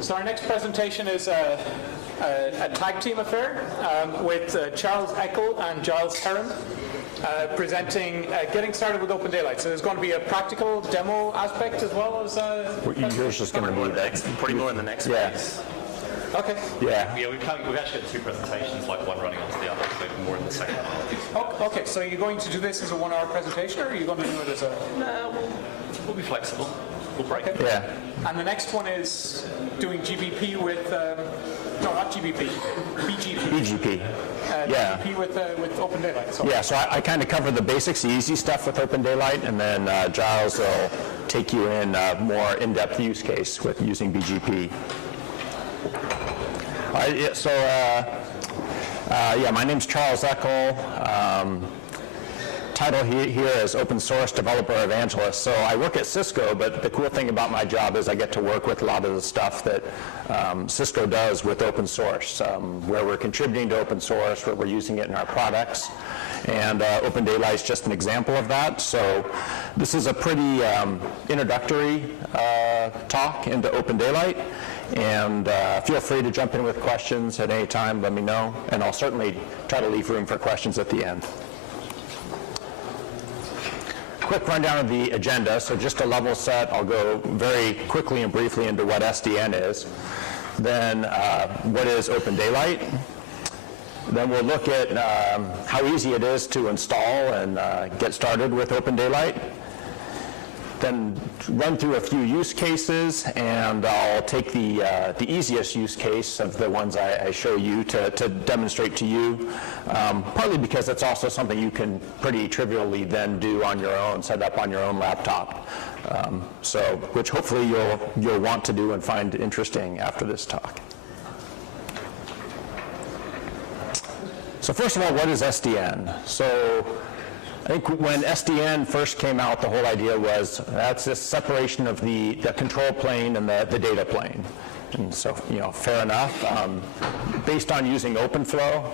So our next presentation is a tag team affair with Charles Eckel and Giles Heron presenting getting started with OpenDaylight. So there's going to be a practical demo aspect as well as... Yours is going to be next, probably more in the next phase. Okay. Yeah, we've actually got two presentations, like one running onto the other, so more in the second half. Oh, okay, so you're going to do this as a 1 hour presentation, or are you going to do it as a... No, we'll be flexible. We'll break it. Yeah. And the next one is doing GBP with... no, not GBP. BGP. BGP. Yeah. BGP with OpenDaylight. So. Yeah, so I kind of cover the basics, the easy stuff with OpenDaylight, and then Giles will take you in a more in-depth use case with using BGP. My name's Charles Eckel. Title here is Open Source Developer Evangelist. So I work at Cisco, but the cool thing about my job is I get to work with a lot of the stuff that Cisco does with open source, where we're contributing to open source, where we're using it in our products. And OpenDaylight is just an example of that. So this is a pretty introductory talk into OpenDaylight. And feel free to jump in with questions at any time, let me know, and I'll certainly try to leave room for questions at the end. Quick rundown of the agenda. So just a level set, I'll go very quickly and briefly into what SDN is. Then what is OpenDaylight? Then we'll look at how easy it is to install and get started with OpenDaylight. Then run through a few use cases, and I'll take the easiest use case of the ones I show you to demonstrate to you, partly because it's also something you can pretty trivially then do on your own, set up on your own laptop, which hopefully you'll want to do and find interesting after this talk. So first of all, what is SDN? So I think when SDN first came out, the whole idea was that's this separation of the control plane and the data plane. And so, fair enough. Based on using OpenFlow,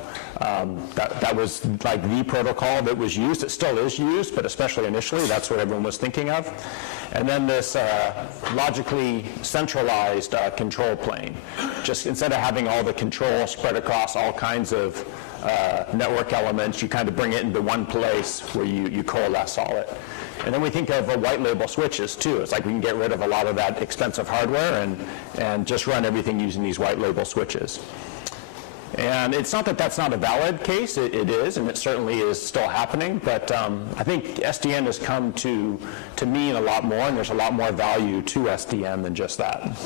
that was like the protocol that was used. It still is used, but especially initially, that's what everyone was thinking of. And then this logically centralized control plane. Just instead of having all the control spread across all kinds of network elements, you kind of bring it into one place where you coalesce all it. And then we think of white label switches too. It's like we can get rid of a lot of that expensive hardware and just run everything using these white label switches. And it's not that that's not a valid case, it is, and it certainly is still happening, but I think SDN has come to mean a lot more, and there's a lot more value to SDN than just that.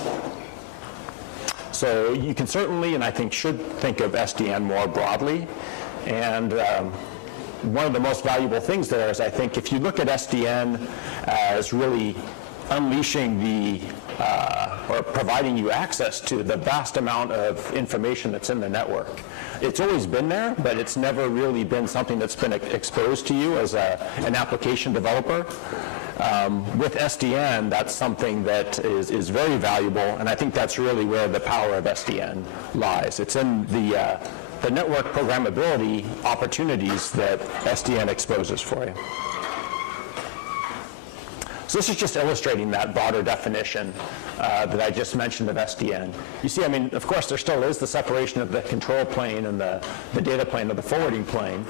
So you can certainly, and I think should, think of SDN more broadly. And one of the most valuable things there is, I think, if you look at SDN as really unleashing or providing you access to the vast amount of information that's in the network. It's always been there, but it's never really been something that's been exposed to you as an application developer. With SDN, that's something that is very valuable, and I think that's really where the power of SDN lies. It's in the network programmability opportunities that SDN exposes for you. So this is just illustrating that broader definition that I just mentioned of SDN. You see, of course, there still is the separation of the control plane and the data plane or the forwarding plane.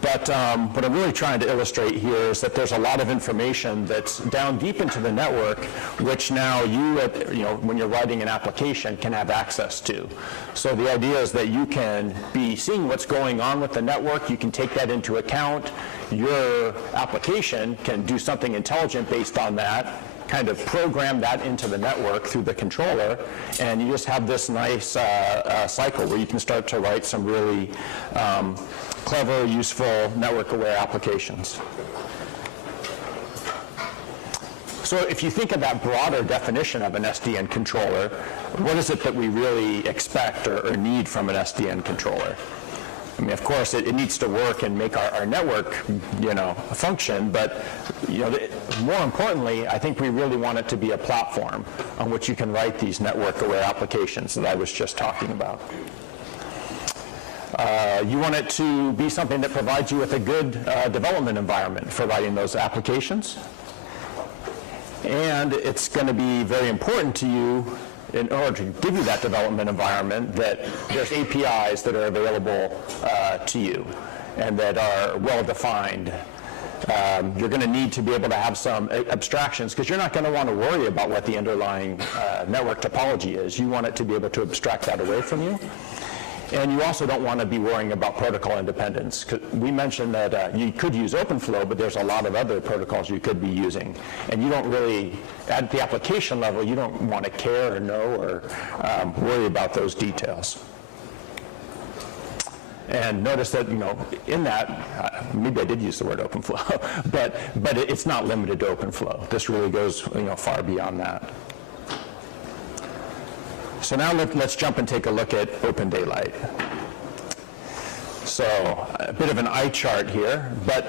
But what I'm really trying to illustrate here is that there's a lot of information that's down deep into the network, which now when you're writing an application, can have access to. So the idea is that you can be seeing what's going on with the network. You can take that into account. Your application can do something intelligent based on that, kind of program that into the network through the controller, and you just have this nice cycle where you can start to write some really clever, useful, network-aware applications. So if you think of that broader definition of an SDN controller, what is it that we really expect or need from an SDN controller? Of course, it needs to work and make our network, function, but more importantly, I think we really want it to be a platform on which you can write these network-aware applications that I was just talking about. You want it to be something that provides you with a good development environment for writing those applications. And it's going to be very important to you in order to give you that development environment, that there's APIs that are available to you and that are well-defined. You're going to need to be able to have some abstractions, because you're not going to want to worry about what the underlying network topology is. You want it to be able to abstract that away from you. And you also don't want to be worrying about protocol independence. We mentioned that you could use OpenFlow, but there's a lot of other protocols you could be using. And you don't really, at the application level, you don't want to care or know or worry about those details. And notice that, in that, maybe I did use the word OpenFlow, but it's not limited to OpenFlow. This really goes, far beyond that. So now let's jump and take a look at OpenDaylight. So a bit of an eye chart here, but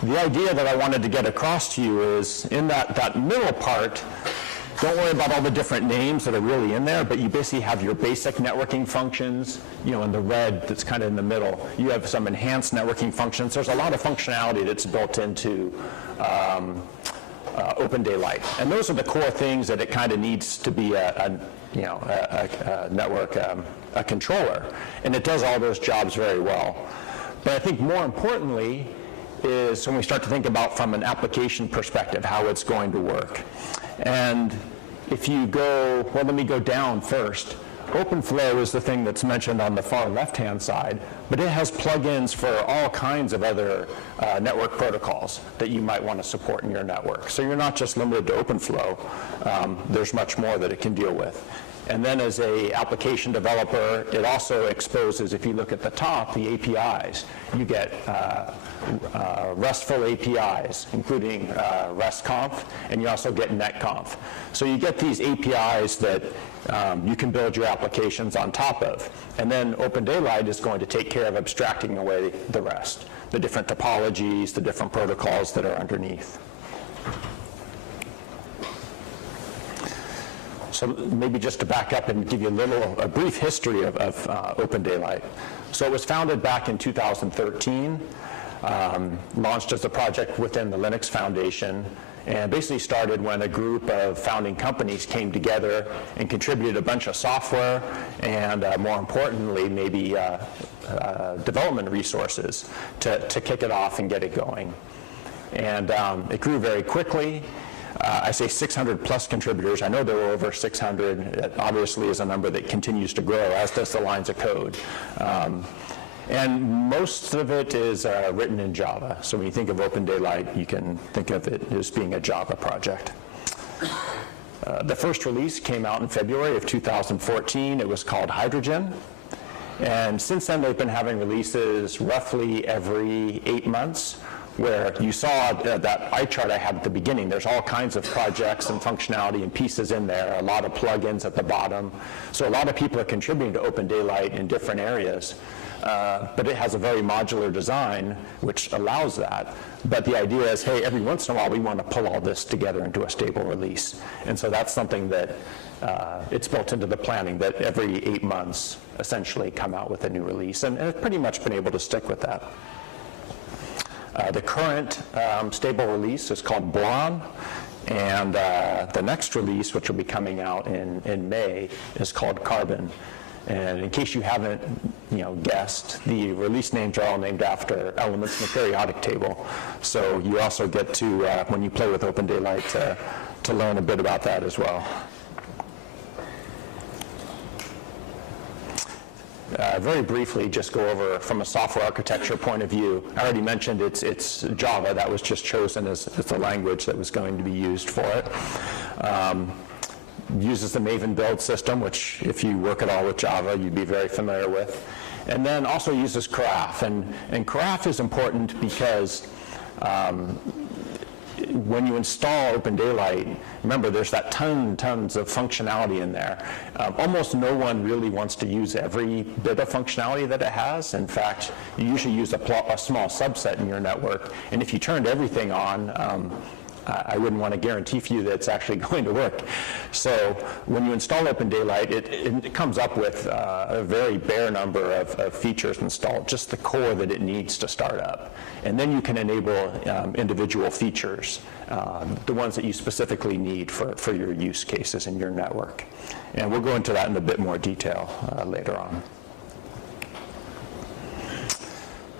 the idea that I wanted to get across to you is in that middle part, don't worry about all the different names that are really in there, but you basically have your basic networking functions, in the red that's kind of in the middle. You have some enhanced networking functions. There's a lot of functionality that's built into OpenDaylight. And those are the core things that it kind of needs to be a network, a controller. And it does all those jobs very well. But I think more importantly is when we start to think about from an application perspective how it's going to work. And if you go, well, let me go down first. OpenFlow is the thing that's mentioned on the far left-hand side, but it has plugins for all kinds of other network protocols that you might want to support in your network. So you're not just limited to OpenFlow. There's much more that it can deal with. And then as a application developer, it also exposes, if you look at the top, the APIs. You get RESTful APIs, including RESTconf, and you also get netconf. So you get these APIs that you can build your applications on top of. And then OpenDaylight is going to take care of abstracting away the rest, the different topologies, the different protocols that are underneath. So maybe just to back up and give you a brief history of OpenDaylight. So it was founded back in 2013, launched as a project within the Linux Foundation, and basically started when a group of founding companies came together and contributed a bunch of software and, more importantly, maybe development resources to kick it off and get it going. And it grew very quickly. I say 600 plus contributors. I know there were over 600. It obviously is a number that continues to grow, as does the lines of code. And most of it is written in Java. So when you think of OpenDaylight, you can think of it as being a Java project. The first release came out in February of 2014. It was called Hydrogen. And since then, they've been having releases roughly every 8 months, where you saw that eye chart I had at the beginning. There's all kinds of projects and functionality and pieces in there, a lot of plugins at the bottom. So a lot of people are contributing to OpenDaylight in different areas. But it has a very modular design, which allows that. But the idea is, hey, every once in a while, we want to pull all this together into a stable release. And so that's something that it's built into the planning, that every 8 months, essentially, come out with a new release. And it's pretty much been able to stick with that. The current stable release is called Boron, and the next release, which will be coming out in May, is called Carbon. And in case you haven't guessed, the release names are all named after elements in the periodic table. So you also get to, when you play with OpenDaylight, to learn a bit about that as well. Very briefly, just go over from a software architecture point of view. I already mentioned it's Java. That was just chosen as the language that was going to be used for it. Uses the Maven build system, which if you work at all with Java, you'd be very familiar with. And then also uses Carafe. And Carafe is important because when you install OpenDaylight, remember there's that tons of functionality in there. Almost no one really wants to use every bit of functionality that it has. In fact, you usually use a small subset in your network. And if you turned everything on, I wouldn't want to guarantee for you that it's actually going to work. So when you install OpenDaylight, it comes up with a very bare number of features installed, just the core that it needs to start up. And then you can enable individual features, the ones that you specifically need for your use cases in your network. And we'll go into that in a bit more detail later on.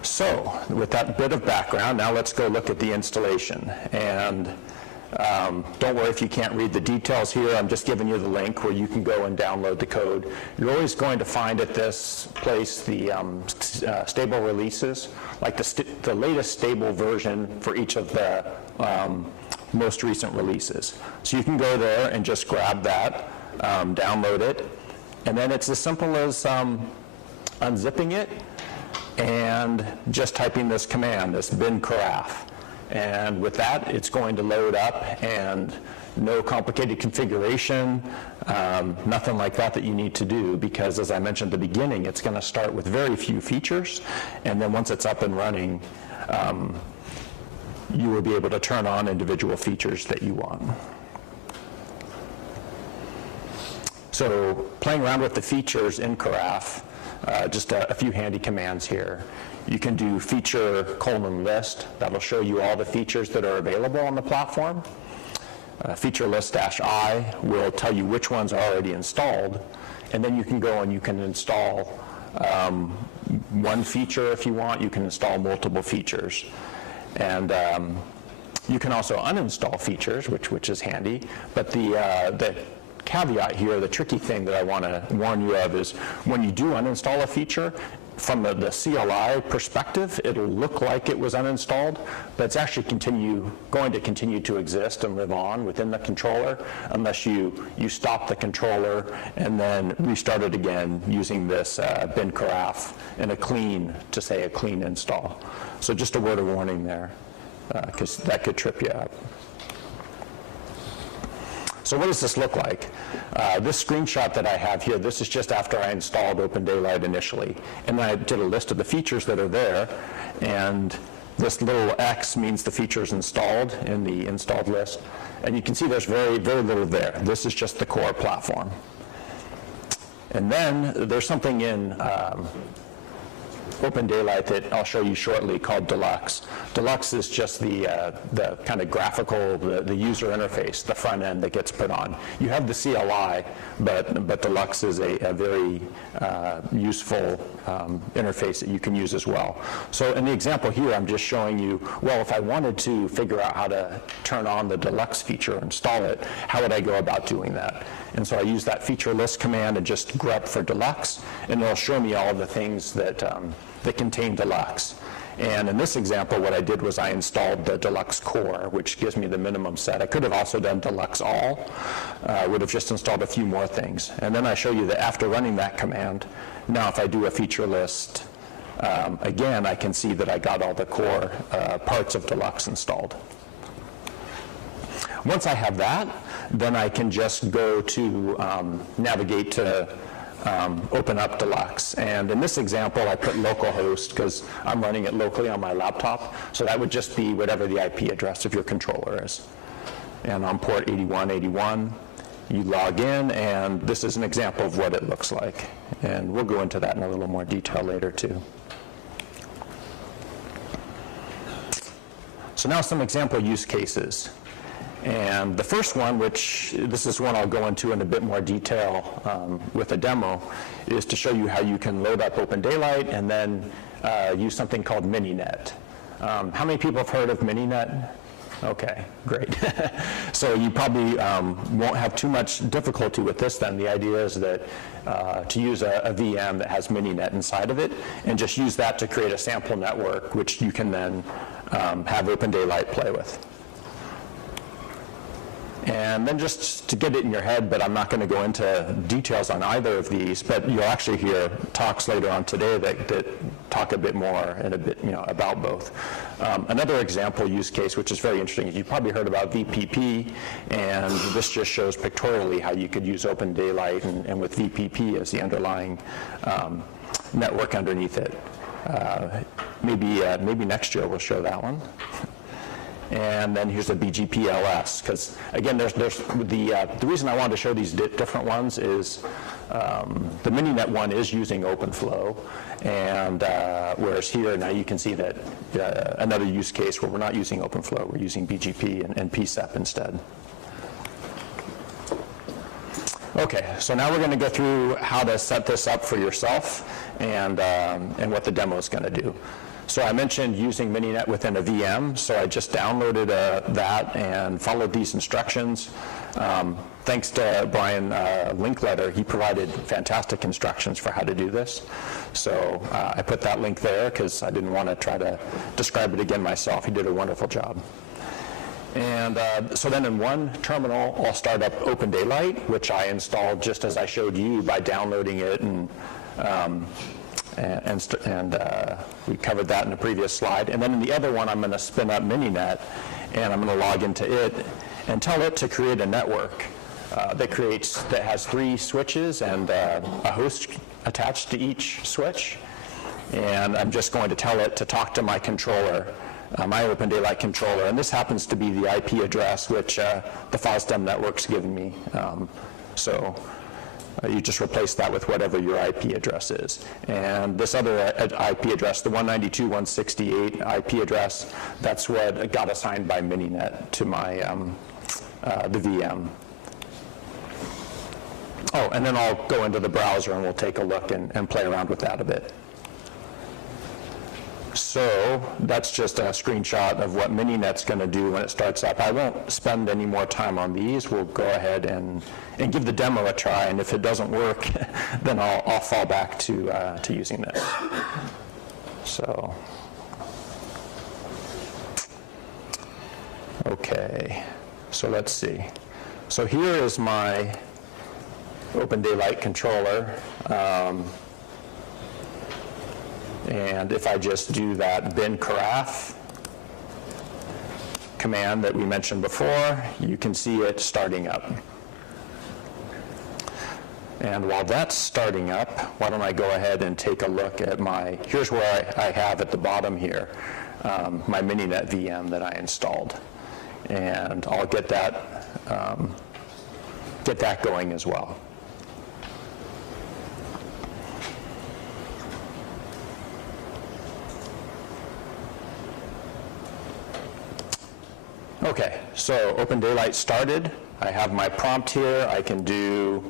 So with that bit of background, now let's go look at the installation. And don't worry if you can't read the details here. I'm just giving you the link where you can go and download the code. You're always going to find at this place the stable releases, like the latest stable version for each of the most recent releases. So you can go there and just grab that, download it, and then it's as simple as unzipping it and just typing this command, this bin carafe. And with that, it's going to load up, and no complicated configuration, nothing like that you need to do, because as I mentioned at the beginning, it's going to start with very few features, and then once it's up and running, you will be able to turn on individual features that you want. So playing around with the features in carafe, just a few handy commands here. You can do feature : list. That'll show you all the features that are available on the platform. Feature list -I will tell you which ones are already installed. And then you can go and you can install one feature if you want. You can install multiple features. And you can also uninstall features, which is handy. But the caveat here, the tricky thing that I want to warn you of is when you do uninstall a feature, from the CLI perspective, it'll look like it was uninstalled, but it's actually going to continue to exist and live on within the controller unless you stop the controller and then restart it again using this bin carafe and a clean install. So just a word of warning there, because that could trip you up. So what does this look like? This screenshot that I have here, this is just after I installed OpenDaylight initially. And then I did a list of the features that are there. And this little X means the features installed in the installed list. And you can see there's very, very little there. This is just the core platform. And then there's something in OpenDaylight that I'll show you shortly called Deluxe. Deluxe is just the kind of graphical, the user interface, the front end that gets put on. You have the CLI, but Deluxe is a very useful interface that you can use as well. So in the example here, I'm just showing you, well, if I wanted to figure out how to turn on the Deluxe feature, install it, how would I go about doing that? And so I use that feature list command and just grep for Deluxe, and it'll show me all the things that contain Deluxe. And in this example, what I did was I installed the Deluxe core, which gives me the minimum set. I could have also done Deluxe all. I would have just installed a few more things. And then I show you that after running that command, now if I do a feature list, again, I can see that I got all the core parts of Deluxe installed. Once I have that, then I can just go to navigate to open up Deluxe. And in this example, I put localhost because I'm running it locally on my laptop. So that would just be whatever the IP address of your controller is. And on port 8181, you log in, and this is an example of what it looks like. And we'll go into that in a little more detail later, too. So now some example use cases. And the first one, which this is one I'll go into in a bit more detail with a demo, is to show you how you can load up OpenDaylight and then use something called Mininet. How many people have heard of Mininet? Okay, great. So you probably won't have too much difficulty with this then. The idea is that to use a VM that has Mininet inside of it and just use that to create a sample network, which you can then have OpenDaylight play with. And then just to get it in your head, but I'm not going to go into details on either of these, but you'll actually hear talks later on today that talk a bit more and a bit, about both. Another example use case, which is very interesting, is you've probably heard about VPP, and this just shows pictorially how you could use OpenDaylight and with VPP as the underlying network underneath it. Maybe next year we'll show that one. and then here's the BGP-LS, because again, there's the reason I wanted to show these different ones is the Mininet one is using OpenFlow, and whereas here now you can see that another use case where we're not using OpenFlow, we're using BGP and PSEP instead. Okay, so now we're going to go through how to set this up for yourself and what the demo is going to do. So I mentioned using Mininet within a VM, so I just downloaded that and followed these instructions. Thanks to Brian Linkletter, he provided fantastic instructions for how to do this. So I put that link there because I didn't want to try to describe it again myself. He did a wonderful job. And so then in one terminal, I'll start up OpenDaylight, which I installed just as I showed you by downloading it, and we covered that in the previous slide. And then in the other one, I'm going to spin up Mininet, and I'm going to log into it and tell it to create a network that has 3 switches and a host attached to each switch. And I'm just going to tell it to talk to my controller, my OpenDaylight controller, and this happens to be the IP address which the FOSDEM network's given me. So you just replace that with whatever your IP address is. And this other IP address, the 192.168 IP address, that's what got assigned by Mininet to my the VM. Oh, and then I'll go into the browser and we'll take a look and play around with that a bit. So that's just a screenshot of what Mininet's going to do when it starts up. I won't spend any more time on these. We'll go ahead and give the demo a try, and if it doesn't work, then I'll fall back to using this. So, okay, so let's see. So here is my OpenDaylight controller. And if I just do that bin carafe command that we mentioned before, you can see it starting up. And while that's starting up, why don't I go ahead and take a look at here's where I have at the bottom here, my Mininet VM that I installed. And I'll get that going as well. Okay, so OpenDaylight started. I have my prompt here. I can do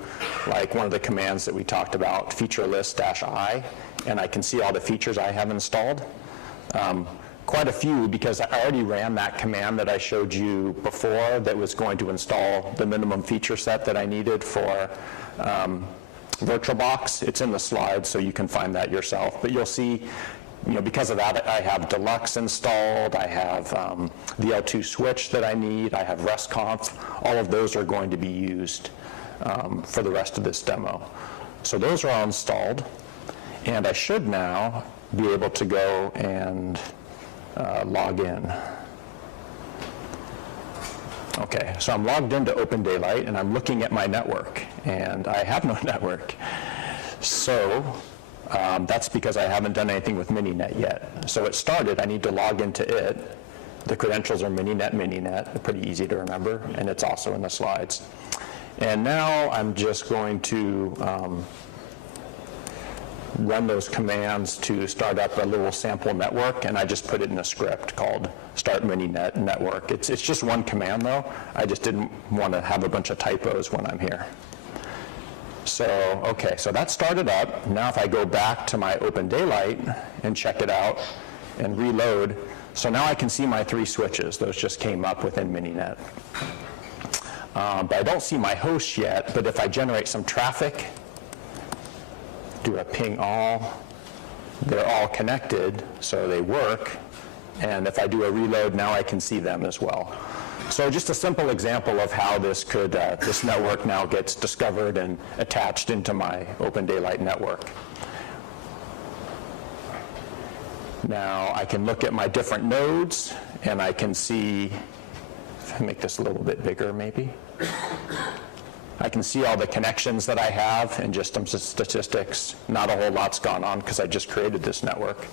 like one of the commands that we talked about, feature list -I, and I can see all the features I have installed. Quite a few, because I already ran that command that I showed you before that was going to install the minimum feature set that I needed for VirtualBox. It's in the slides, so you can find that yourself. But you'll see, because of that, I have Deluxe installed, I have the L2 switch that I need, I have RESTconf. All of those are going to be used for the rest of this demo. So those are all installed, and I should now be able to go and log in. Okay, so I'm logged into OpenDaylight, and I'm looking at my network, and I have no network. So that's because I haven't done anything with Mininet yet. So it started, I need to log into it. The credentials are Mininet. They're pretty easy to remember, and it's also in the slides. And now I'm just going to run those commands to start up a little sample network, and I just put it in a script called start Mininet network. It's just one command though. I just didn't want to have a bunch of typos when I'm here. So, okay, so that started up. Now if I go back to my OpenDaylight and check it out and reload, so now I can see my 3 switches. Those just came up within Mininet. But I don't see my host yet, but if I generate some traffic, do a ping all, they're all connected, so they work. And if I do a reload, now I can see them as well. So just a simple example of how this network now gets discovered and attached into my OpenDaylight network. Now I can look at my different nodes, and I can see, if I make this a little bit bigger maybe, I can see all the connections that I have and just some statistics. Not a whole lot's gone on because I just created this network.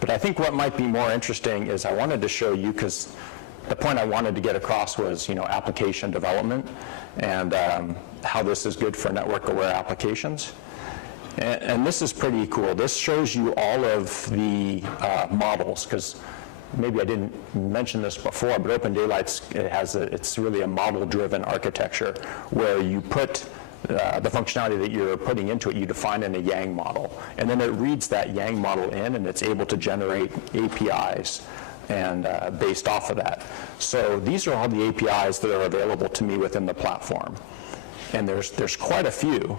But I think what might be more interesting is I wanted to show you, because the point I wanted to get across was, application development and how this is good for network-aware applications. And this is pretty cool. This shows you all of the models, because maybe I didn't mention this before, but OpenDaylight it's really a model-driven architecture where you put the functionality that you're putting into it, you define in a Yang model, and then it reads that Yang model in, and it's able to generate APIs and based off of that. So these are all the APIs that are available to me within the platform, and there's quite a few.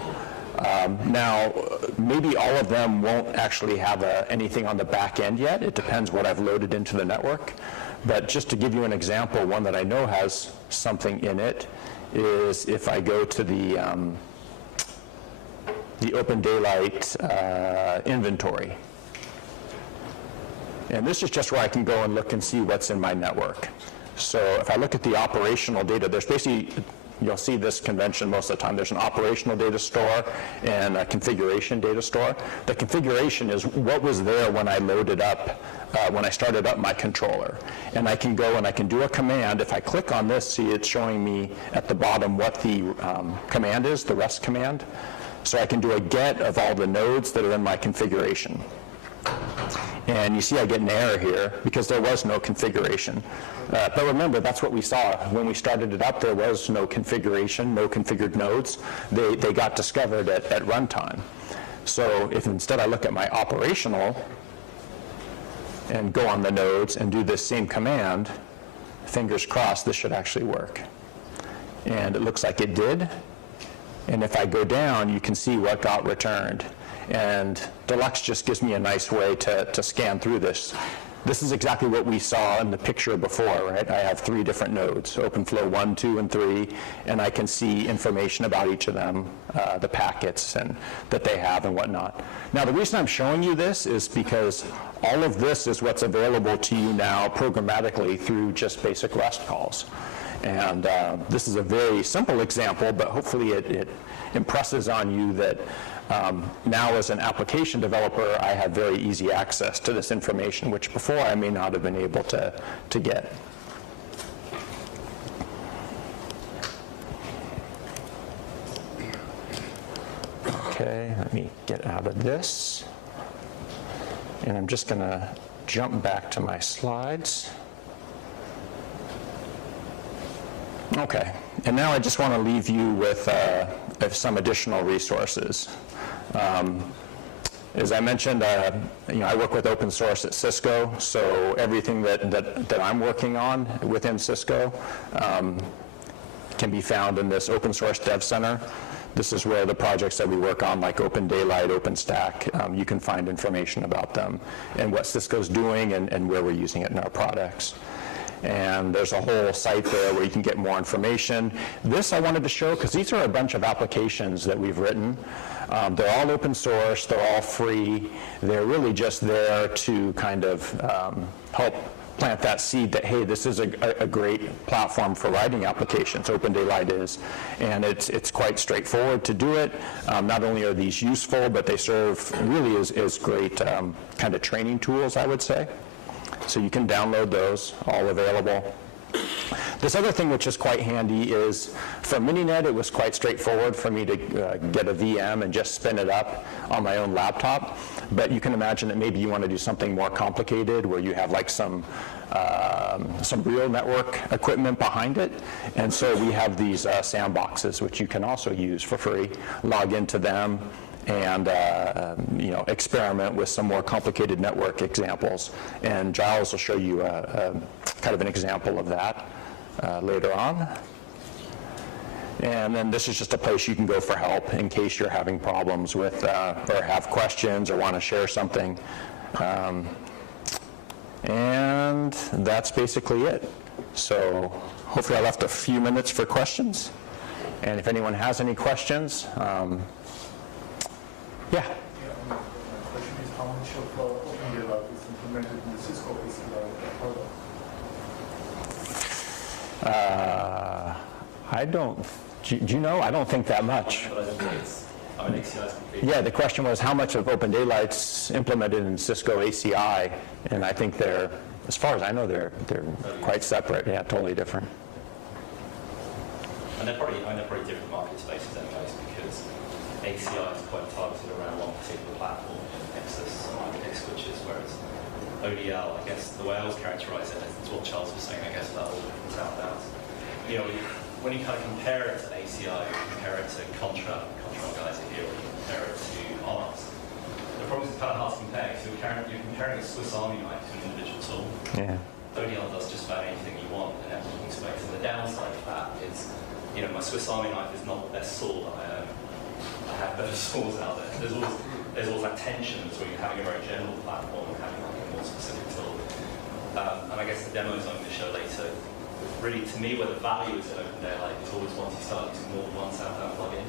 Now, maybe all of them won't actually have anything on the back end yet. It depends what I've loaded into the network. But just to give you an example, one that I know has something in it is if I go to the OpenDaylight inventory. And this is just where I can go and look and see what's in my network. So if I look at the operational data, there's basically, you'll see this convention most of the time. There's an operational data store and a configuration data store. The configuration is what was there when I loaded up, when I started up my controller. And I can go and I can do a command. If I click on this, see it's showing me at the bottom what the command is, the rest command. So I can do a get of all the nodes that are in my configuration. And you see I get an error here because there was no configuration. But remember, that's what we saw. When we started it up, there was no configuration, no configured nodes. They got discovered at runtime. So if instead I look at my operational and go on the nodes and do this same command, fingers crossed, this should actually work. And it looks like it did. And if I go down, you can see what got returned. And Deluxe just gives me a nice way to scan through this. This is exactly what we saw in the picture before, right? I have 3 different nodes, OpenFlow 1, 2, and 3, and I can see information about each of them, the packets and that they have and whatnot. Now, the reason I'm showing you this is because all of this is what's available to you now programmatically through just basic REST calls. And this is a very simple example, but hopefully it impresses on you that now as an application developer, I have very easy access to this information, which before I may not have been able to get. Okay, let me get out of this. And I'm just going to jump back to my slides. Okay, and now I just want to leave you with some additional resources. As I mentioned, I work with open source at Cisco, so everything that I'm working on within Cisco can be found in this open source dev center. This is where the projects that we work on, like OpenDaylight, OpenStack, you can find information about them and what Cisco's doing and where we're using it in our products. And there's a whole site there where you can get more information. This I wanted to show because these are a bunch of applications that we've written. They're all open source, they're all free. They're really just there to kind of help plant that seed that, hey, this is a great platform for writing applications. OpenDaylight is, and it's quite straightforward to do it. Not only are these useful, but they serve really as great kind of training tools, I would say. So you can download those, all available. This other thing which is quite handy is for Mininet, it was quite straightforward for me to get a VM and just spin it up on my own laptop. But you can imagine that maybe you want to do something more complicated where you have like some real network equipment behind it. And so we have these sandboxes which you can also use for free, log into them, and experiment with some more complicated network examples. And Giles will show you kind of an example of that later on. And then this is just a place you can go for help in case you're having problems with or have questions or want to share something. And that's basically it. So hopefully I left a few minutes for questions. And if anyone has any questions, yeah. My question is how much of OpenDaylight is implemented in the Cisco ACI product? I don't, do you know? I don't think that much. Yeah, the question was how much of OpenDaylight's implemented in Cisco ACI, and I think they're As far as I know, they're quite separate. Yeah, totally different. And they're probably different market spaces anyways, because ACI is quite targeted around one particular platform in Nexus and IPX switches, whereas ODL, I guess the way I always characterize it is what Charles was saying, I guess, about all the different outbounds. You know, when you kind of compare it to ACI, compare it to Contra guys are here, or you compare it to ONOS, the problem is it's kind of hard to compare, because you're comparing a Swiss Army knife to an individual tool. Yeah. ODL does just about anything you want in networking space, and the downside of that is, you know, my Swiss Army knife is not the best saw that I own. I have better saws out there. There's always that tension between having a very general platform and having like a more specific tool. And I guess the demos I'm going to show later, really to me where the value is in OpenDaylight is always once you start using more than one outbound plugin.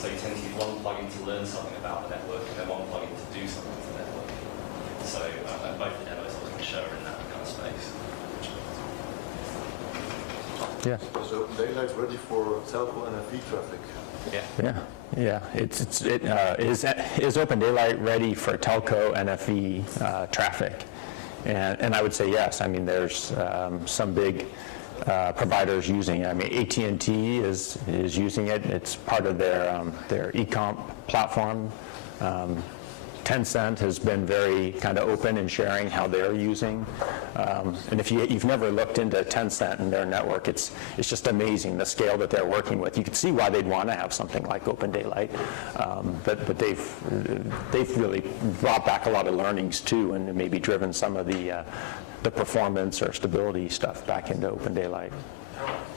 So you tend to use one plugin to learn something about the network and then one plugin to do something to the network. So both the demos I was going to show are in that kind of space. Yeah. Is OpenDaylight ready for telco NFV traffic? Yeah. Is OpenDaylight ready for telco NFV traffic? And I would say yes. I mean, there's some big providers using it. I mean, AT&T is using it. It's part of their e-comp platform. Tencent has been very kind of open in sharing how they're using. And if you've never looked into Tencent and their network, it's just amazing the scale that they're working with. You can see why they'd want to have something like OpenDaylight, but they've really brought back a lot of learnings too, and maybe driven some of the performance or stability stuff back into OpenDaylight.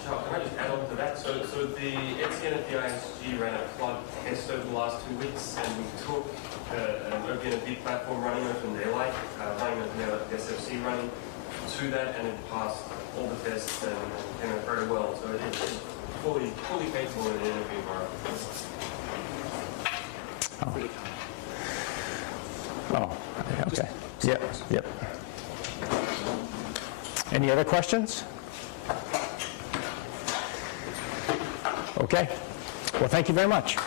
Charles, can I just add on to that? So the NCN and the ISG ran a plug test over the last 2 weeks, and we took an OpenDaylight platform running OpenDaylight, running OpenDaylight SFC running to that, and it passed all the tests and came out very well. So it's fully capable in an interview environment. Oh, okay. Yep. Any other questions? Okay. Well, thank you very much.